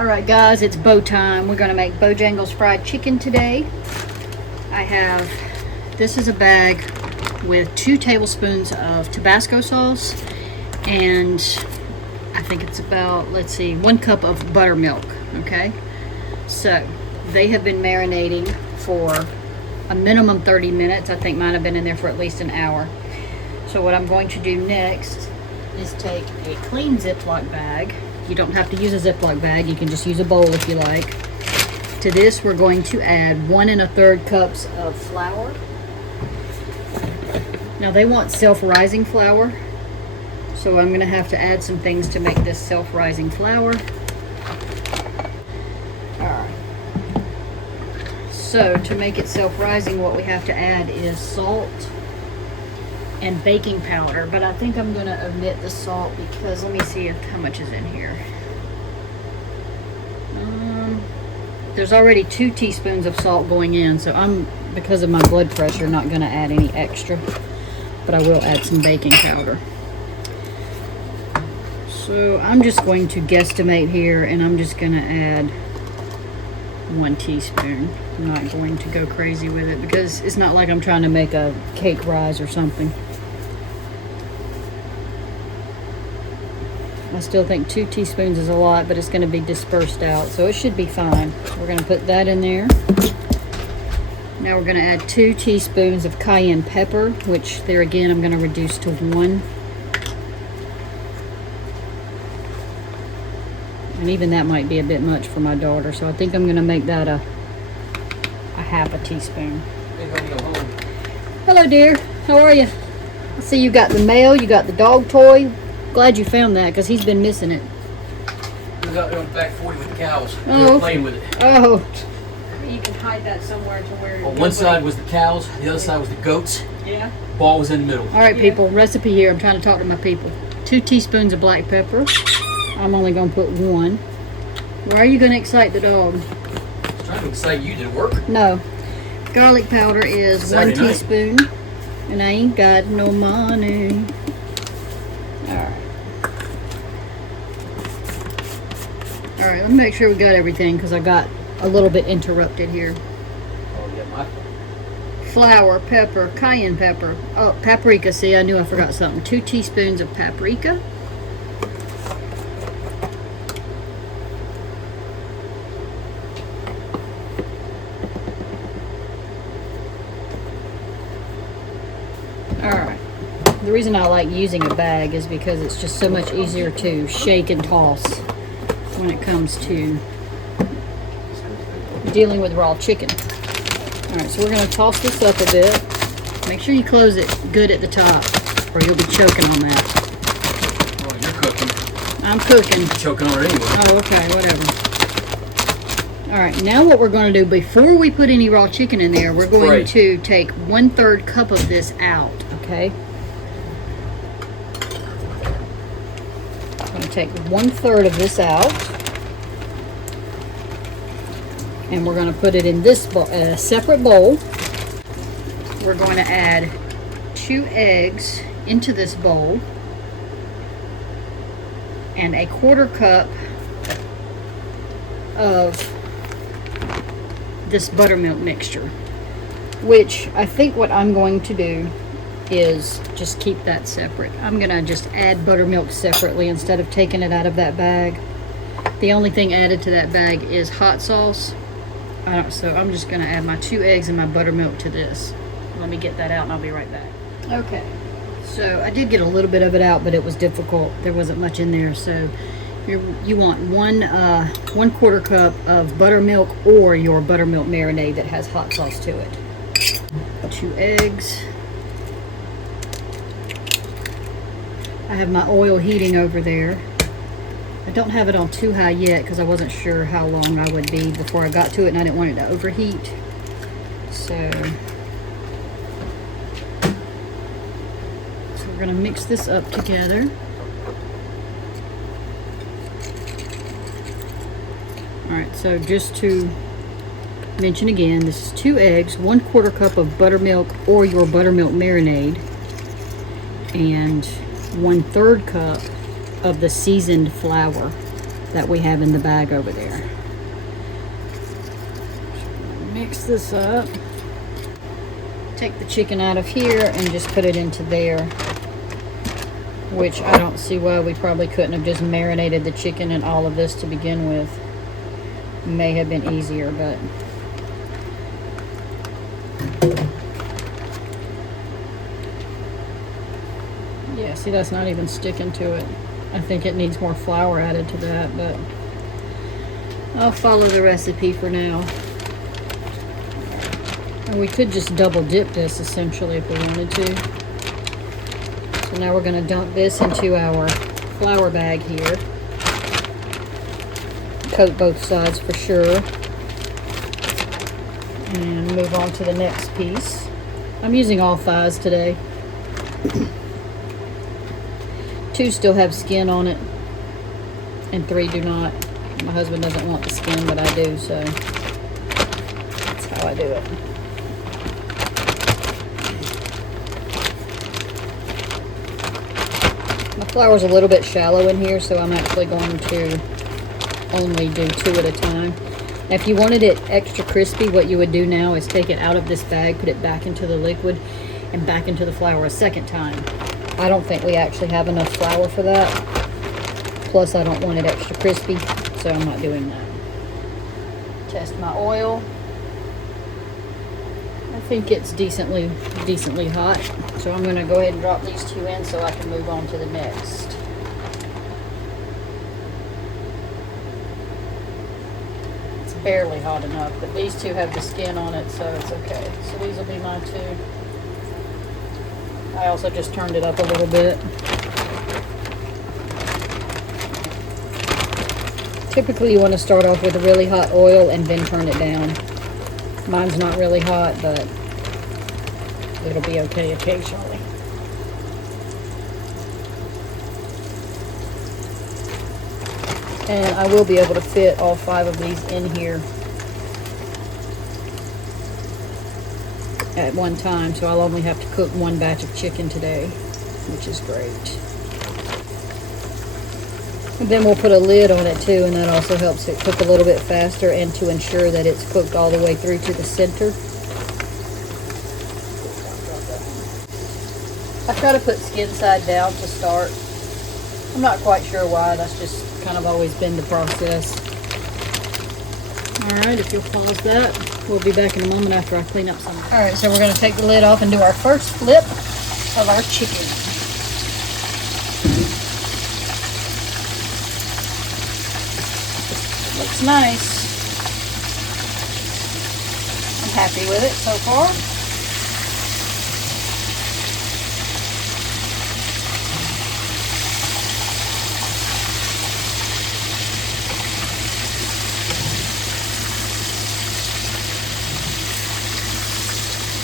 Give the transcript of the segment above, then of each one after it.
Alright guys, it's bow time. We're going to make Bojangles fried chicken today. This is a bag with 2 tablespoons of Tabasco sauce, and I think it's about, let's see, 1 cup of buttermilk, okay? So, they have been marinating for a minimum 30 minutes. I think mine have been in there for at least an hour. So what I'm going to do next is take a clean Ziploc bag. You don't have to use a Ziploc bag, you can just use a bowl if you like. To this we're going to add 1 1/3 cups of flour. Now they want self-rising flour, so I'm going to have to add some things to make this self-rising flour. Alright, so to make it self-rising, what we have to add is salt and baking powder, but I think I'm going to omit the salt because let me see how much is in here. There's already 2 teaspoons of salt going in, so I'm, because of my blood pressure, not going to add any extra, but I will add some baking powder. So I'm just going to guesstimate here, and I'm just going to add 1 teaspoon. I'm not going to go crazy with it because it's not like I'm trying to make a cake rise or something. I still think 2 teaspoons is a lot, but it's going to be dispersed out, so it should be fine. We're going to put that in there. Now we're going to add 2 teaspoons of cayenne pepper, which there again I'm going to reduce to 1. And even that might be a bit much for my daughter, so I think I'm going to make that a 1/2 teaspoon. Hello dear, how are you? I see you got the mail, you got the dog toy. Glad you found that because he's been missing it. It was out there on the back 40 with the cows. Oh. They were playing with it. Oh. You can hide that somewhere to where... On one side was the cows, the other side was the goats. Yeah. Ball was in the middle. Alright people, recipe here. I'm trying to talk to my people. 2 teaspoons of black pepper. I'm only going to put 1. Why are you going to excite the dog? I was trying to excite you. Did it work? No. Garlic powder is Saturday 1 night. teaspoon. And I ain't got no money. Alright. Alright, let me make sure we got everything because I got a little bit interrupted here. Oh, yeah, my fault. Flour, pepper, cayenne pepper. Oh, paprika. See, I knew I forgot something. 2 teaspoons of paprika. Alright. The reason I like using a bag is because it's just so much easier to shake and toss when it comes to dealing with raw chicken. Alright, so we're going to toss this up a bit. Make sure you close it good at the top or you'll be choking on that. Oh, you're cooking. I'm cooking. You're choking on it anyway. Oh, okay, whatever. Alright, now what we're going to do, before we put any raw chicken in there, we're going to take 1/3 cup of this out, okay? I'm going to take 1/3 of this out. And we're going to put it in this separate bowl. We're going to add 2 eggs into this bowl. And a 1/4 cup of this buttermilk mixture, which I think what I'm going to do is just keep that separate. I'm gonna just add buttermilk separately instead of taking it out of that bag. The only thing added to that bag is hot sauce. So I'm just gonna add my 2 eggs and my buttermilk to this. Let me get that out and I'll be right back. Okay, so I did get a little bit of it out, but it was difficult. There wasn't much in there, so you want 1/4 cup of buttermilk or your buttermilk marinade that has hot sauce to it. 2 eggs. I have my oil heating over there. I don't have it on too high yet because I wasn't sure how long I would be before I got to it and I didn't want it to overheat. So we're going to mix this up together. Alright, so just to mention again, this is 2 eggs, 1/4 cup of buttermilk or your buttermilk marinade, and 1/3 cup of the seasoned flour. that we have in the bag over there. Mix this up. Take the chicken out of here and just put it into there, which I don't see why we probably couldn't have just marinated the chicken in all of this to begin with. May have been easier, but yeah, see, that's not even sticking to it. I think it needs more flour added to that, but I'll follow the recipe for now. And we could just double dip this essentially if we wanted to. So now we're going to dump this into our flour bag here. Coat both sides for sure. And move on to the next piece. I'm using all thighs today. 2 still have skin on it, and 3 do not. My husband doesn't want the skin, but I do, so that's how I do it. My flour's a little bit shallow in here, so I'm actually going to only do 2 at a time. Now, if you wanted it extra crispy, what you would do now is take it out of this bag, put it back into the liquid, and back into the flour a second time. I don't think we actually have enough flour for that. Plus, I don't want it extra crispy, so I'm not doing that. Test my oil. I think it's decently hot, so I'm going to go ahead and drop these 2 in so I can move on to the next. It's barely hot enough, but these 2 have the skin on it, so it's okay. So these will be my 2. I also just turned it up a little bit. Typically you want to start off with a really hot oil and then turn it down. Mine's not really hot, but it'll be okay occasionally. And I will be able to fit all 5 of these in here at one time, so I'll only have to cook 1 batch of chicken today, which is great. And then we'll put a lid on it too, and that also helps it cook a little bit faster and to ensure that it's cooked all the way through to the center. I try to put skin side down to start. I'm not quite sure why, that's just kind of always been the process. Alright, if you'll pause that, we'll be back in a moment after I clean up some. Alright, so we're going to take the lid off and do our first flip of our chicken. Looks nice. I'm happy with it so far.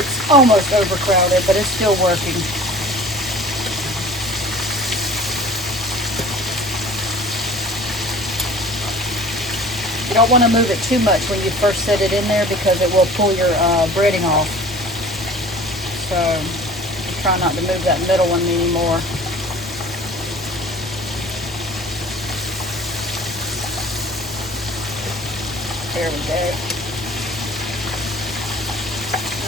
It's almost overcrowded, but it's still working. You don't want to move it too much when you first set it in there because it will pull your breading off. So try not to move that middle one anymore. There we go.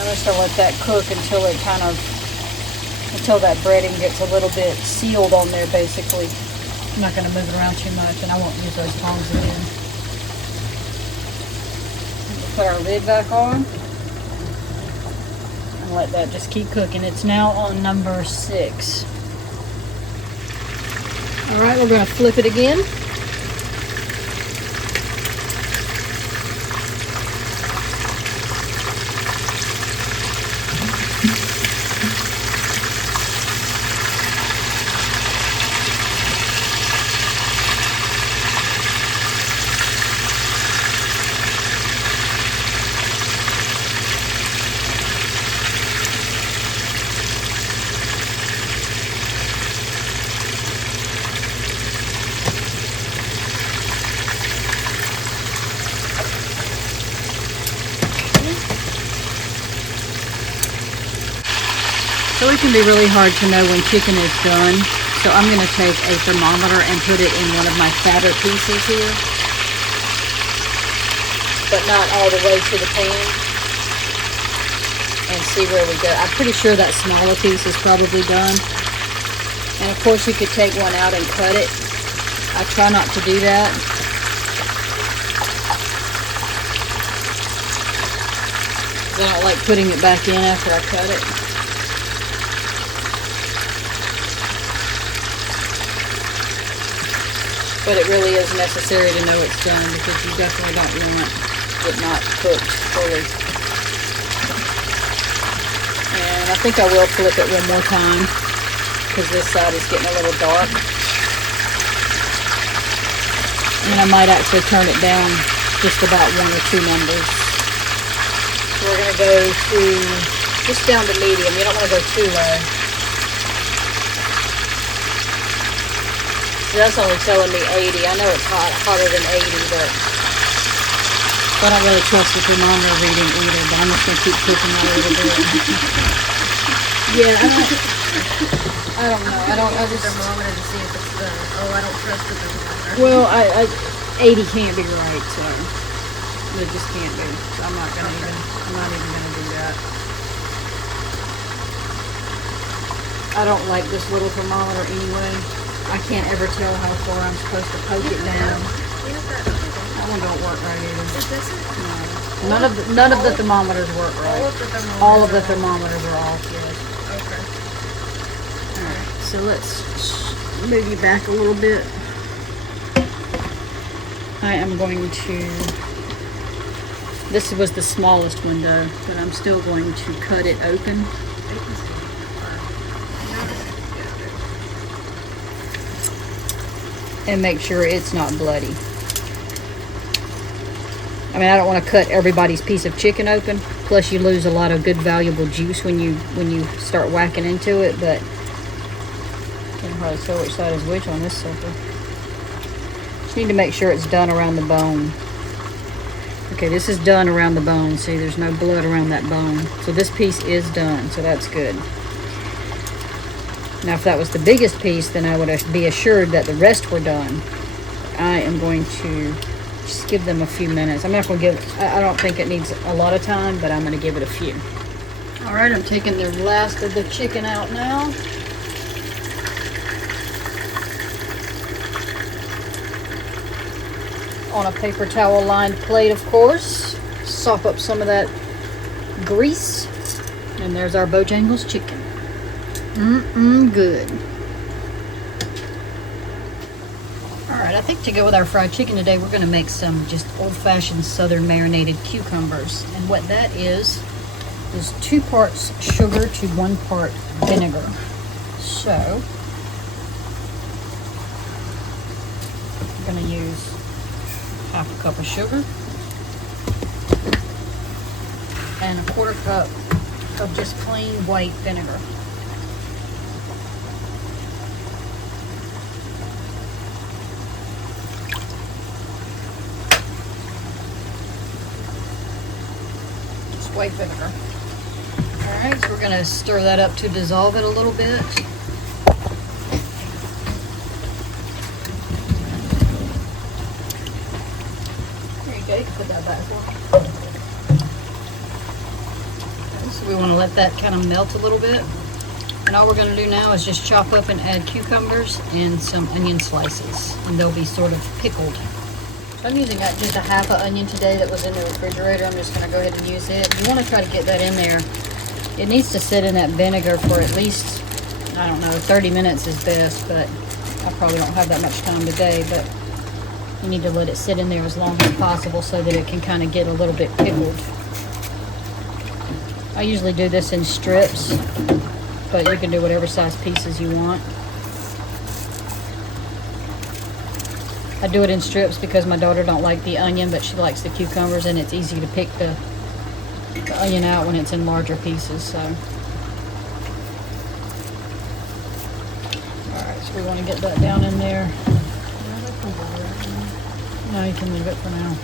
I'm just going to let that cook until it until that breading gets a little bit sealed on there basically. I'm not going to move it around too much, and I won't use those tongs again. Put our lid back on and let that just keep cooking. It's now on number 6. Alright, we're going to flip it again. So it can be really hard to know when chicken is done. So I'm going to take a thermometer and put it in one of my fatter pieces here, but not all the way to the pan, and see where we go. I'm pretty sure that smaller piece is probably done. And of course you could take one out and cut it. I try not to do that. I don't like putting it back in after I cut it. But it really is necessary to know it's done, because you definitely don't want it not cooked fully. And I think I will flip it one more time, because this side is getting a little dark. And I might actually turn it down just about 1 or 2 numbers. So we're going to go to just down to medium. You don't want to go too low. So that's only telling me 80. I know it's hotter than 80, but I don't really trust the thermometer reading either, but I'm just going to keep cooking it a little bit. Yeah, I don't know. I just thermometer to see if it's done. Oh, I don't trust the thermometer. Well, 80 can't be right, so it just can't be. So I'm not even gonna do that. I don't like this little thermometer anyway. I can't ever tell how far I'm supposed to poke it down. That one don't work right either. It doesn't? No. None of the thermometers work right. All of the thermometers All of the thermometers are off, yes. Okay. Alright, so let's move you back a little bit. I am going to, this was the smallest window, but I'm still going to cut it open. And make sure it's not bloody. I mean, I don't want to cut everybody's piece of chicken open, plus you lose a lot of good valuable juice when you start whacking into it, but I can hardly tell which side is which on this sucker. Just need to make sure it's done around the bone. Okay, this is done around the bone. See, there's no blood around that bone. So this piece is done, so that's good. Now, if that was the biggest piece, then I would be assured that the rest were done. I am going to just give them a few minutes. I'm not going to give, I don't think it needs a lot of time, but I'm going to give it a few. All right, I'm taking the last of the chicken out now. On a paper towel lined plate, of course. Sop up some of that grease. And there's our Bojangles chicken. Good. Alright, I think to go with our fried chicken today, we're going to make some just old-fashioned southern marinated cucumbers. And what that is 2 parts sugar to 1 part vinegar. So, I'm going to use 1/2 cup of sugar and 1/4 cup of just plain white vinegar. Just white vinegar. Alright, so we're going to stir that up to dissolve it a little bit. Put that back. So we want to let that kind of melt a little bit. And all we're going to do now is just chop up and add cucumbers and some onion slices. And they'll be sort of pickled. So I'm using just 1/2 onion today that was in the refrigerator. I'm just going to go ahead and use it. You want to try to get that in there. It needs to sit in that vinegar for at least, I don't know, 30 minutes is best. But I probably don't have that much time today. But you need to let it sit in there as long as possible so that it can kind of get a little bit pickled. I usually do this in strips, but you can do whatever size pieces you want. I do it in strips because my daughter don't like the onion, but she likes the cucumbers, and it's easy to pick the onion out when it's in larger pieces. So, alright, so we want to get that down in there. No, you can leave it for now.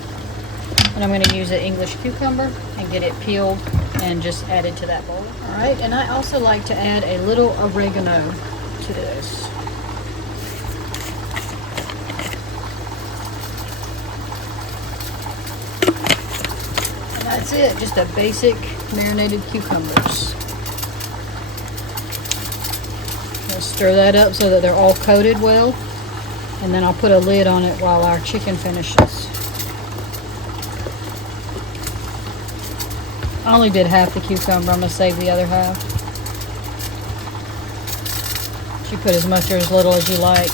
And I'm going to use an English cucumber and get it peeled and just add it to that bowl. Alright, and I also like to add a little oregano to this. that's it. Just a basic marinated cucumbers. I'll stir that up so that they're all coated well. And then I'll put a lid on it while our chicken finishes. I only did half the cucumber. I'm going to save the other half. You put as much or as little as you like.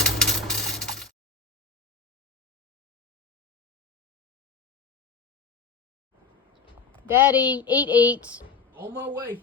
Daddy, eat. On my way.